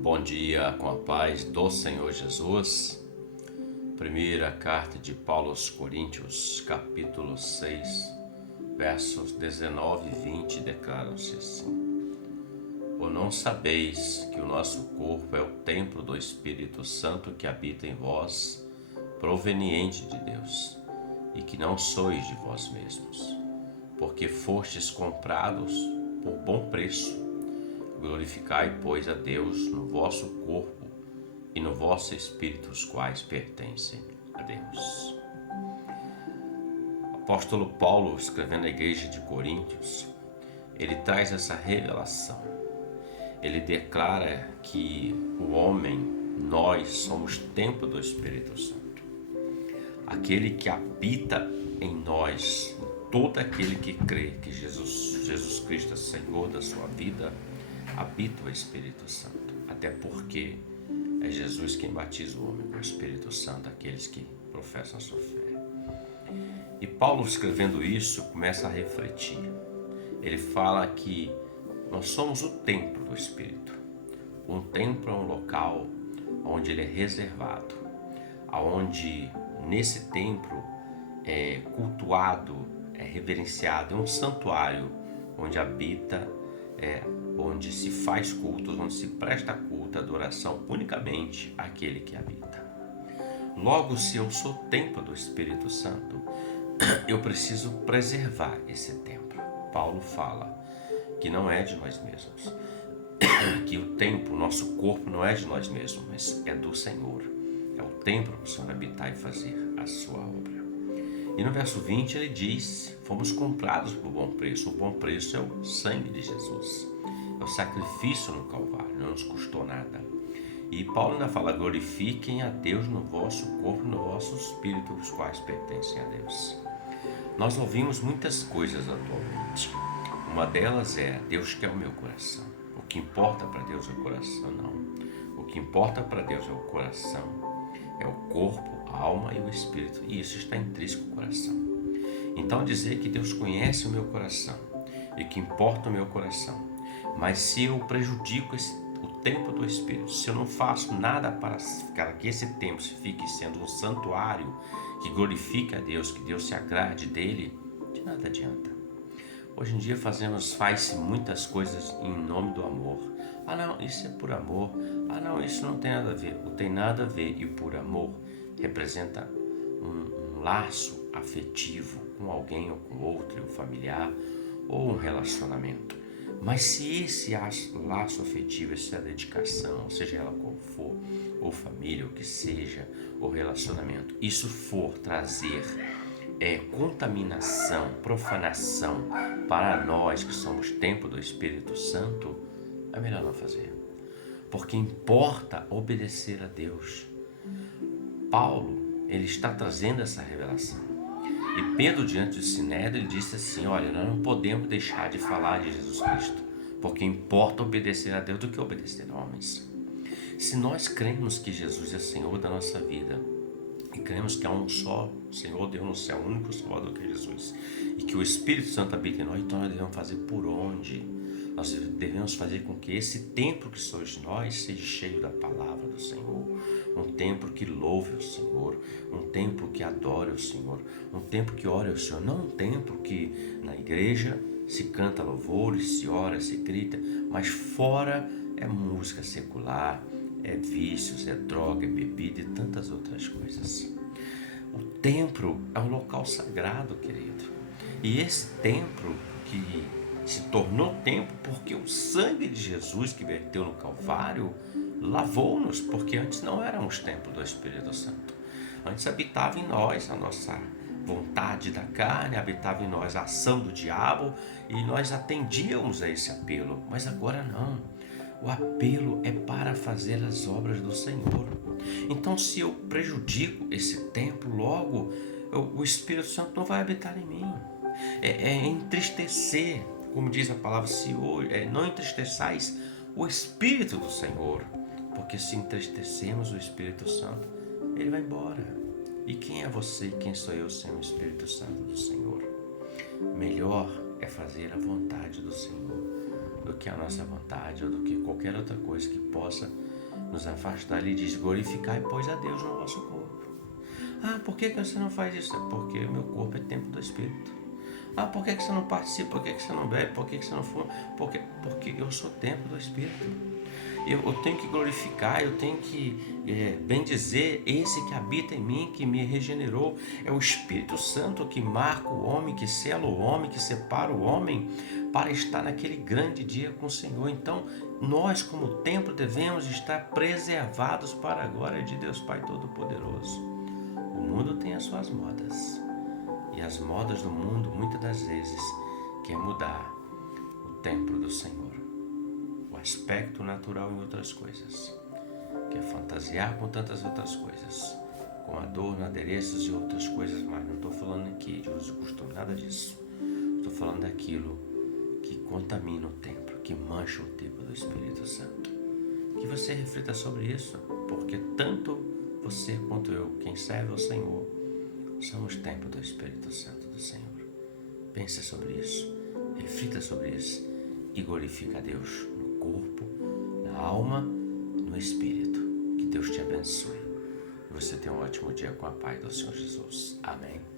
Bom dia, com a paz do Senhor Jesus. Primeira carta de Paulo aos Coríntios, capítulo 6, versos 19 e 20, declaram-se assim: Ou não sabeis que o nosso corpo é o templo do Espírito Santo que habita em vós, proveniente de Deus, e que não sois de vós mesmos, porque fostes comprados por bom preço. Glorificai, pois, a Deus no vosso corpo e no vosso espírito, os quais pertencem a Deus. O apóstolo Paulo, escrevendo à igreja de Coríntios, ele traz essa revelação. Ele declara que o homem, nós somos templo do Espírito Santo. Aquele que habita em nós, todo aquele que crê que Jesus Cristo é Senhor da sua vida, habita o Espírito Santo, até porque é Jesus quem batiza o homem com o Espírito Santo, aqueles que professam a sua fé. E Paulo, escrevendo isso, começa a refletir. Ele fala que nós somos o templo do Espírito. Um templo é um local onde ele é reservado, onde nesse templo é cultuado, é reverenciado, é um santuário onde habita, onde se faz culto, onde se presta culto, adoração unicamente àquele que habita. Logo, se eu sou templo do Espírito Santo, eu preciso preservar esse templo. Paulo fala que não é de nós mesmos, que o templo, nosso corpo, não é de nós mesmos, mas é do Senhor. É o templo para o Senhor habitar e fazer a sua obra. E no verso 20 ele diz: fomos comprados por bom preço. O bom preço é o sangue de Jesus, é o sacrifício no Calvário, não nos custou nada. E Paulo ainda fala: glorifiquem a Deus no vosso corpo e no vosso espírito, os quais pertencem a Deus. Nós ouvimos muitas coisas atualmente. Uma delas é: Deus quer o meu coração. O que importa para Deus é o coração? Não. O que importa para Deus é o coração, é o corpo, a alma e o espírito, e isso está intrínseco ao coração. Então, dizer que Deus conhece o meu coração e que importa o meu coração, mas se eu prejudico o templo do Espírito, se eu não faço nada para que esse templo fique sendo um santuário que glorifique a Deus, que Deus se agrade dele, de nada adianta. Hoje em dia faz-se muitas coisas em nome do amor. Ah não, isso é por amor. Ah não, isso não tem nada a ver. O tem nada a ver e o por amor representa um laço afetivo com alguém ou com outro, um familiar ou um relacionamento. Mas se esse laço afetivo, essa dedicação, seja ela qual for, ou família, ou que seja, ou relacionamento, isso for trazer contaminação, profanação para nós que somos templo do Espírito Santo, é melhor não fazer. Porque importa obedecer a Deus. Paulo, ele está trazendo essa revelação. E Pedro, diante do Sinédrio, ele disse assim: olha, nós não podemos deixar de falar de Jesus Cristo, porque importa obedecer a Deus do que obedecer a homens. Se nós cremos que Jesus é Senhor da nossa vida, e cremos que há um só Senhor Deus no céu, o único Salvador que é Jesus, e que o Espírito Santo habita em nós, então nós devemos fazer por onde? Nós devemos fazer com que esse templo que sois nós seja cheio da palavra do Senhor, um templo que louve o Senhor, um templo que adore o Senhor, um templo que ore ao Senhor, não um templo que na igreja se canta louvores, se ora, se grita, mas fora é música secular, é vícios, é droga, é bebida e tantas outras coisas. O templo é um local sagrado, querido. E esse templo que se tornou templo porque o sangue de Jesus que verteu no Calvário lavou-nos, porque antes não éramos templo do Espírito Santo. Antes habitava em nós a nossa vontade da carne, habitava em nós a ação do diabo e nós atendíamos a esse apelo, mas agora não. O apelo é para fazer as obras do Senhor. Então, se eu prejudico esse templo, logo o Espírito Santo não vai habitar em mim. É entristecer, como diz a palavra, se não entristeçais o Espírito do Senhor, porque se entristecemos o Espírito Santo, ele vai embora. E quem é você e quem sou eu sem o Espírito Santo do Senhor? Melhor é fazer a vontade do Senhor do que a nossa vontade ou do que qualquer outra coisa que possa nos afastar. Ele diz: glorificai, pois, a Deus no vosso corpo. Ah, por que você não faz isso? É porque o meu corpo é templo do Espírito. Ah, por que você não participa? Por que você não bebe? Por que você não fuma? Porque eu sou templo do Espírito. Eu tenho que glorificar, eu tenho que bendizer esse que habita em mim, que me regenerou. É o Espírito Santo que marca o homem, que sela o homem, que separa o homem para estar naquele grande dia com o Senhor. Então, nós, como templo, devemos estar preservados para a glória de Deus Pai Todo-Poderoso. O mundo tem as suas modas. E as modas do mundo, muitas das vezes, quer mudar o templo do Senhor, o aspecto natural em outras coisas, quer fantasiar com tantas outras coisas, com adorno, adereços e outras coisas mais. Não estou falando aqui de uso e costume, nada disso. Estou falando daquilo que contamina o templo, que mancha o templo do Espírito Santo. Que você reflita sobre isso, porque tanto você quanto eu, quem serve ao Senhor, somos templo do Espírito Santo do Senhor. Pense sobre isso, reflita sobre isso e glorifica a Deus no corpo, na alma, no Espírito. Que Deus te abençoe e você tenha um ótimo dia com a paz do Senhor Jesus. Amém.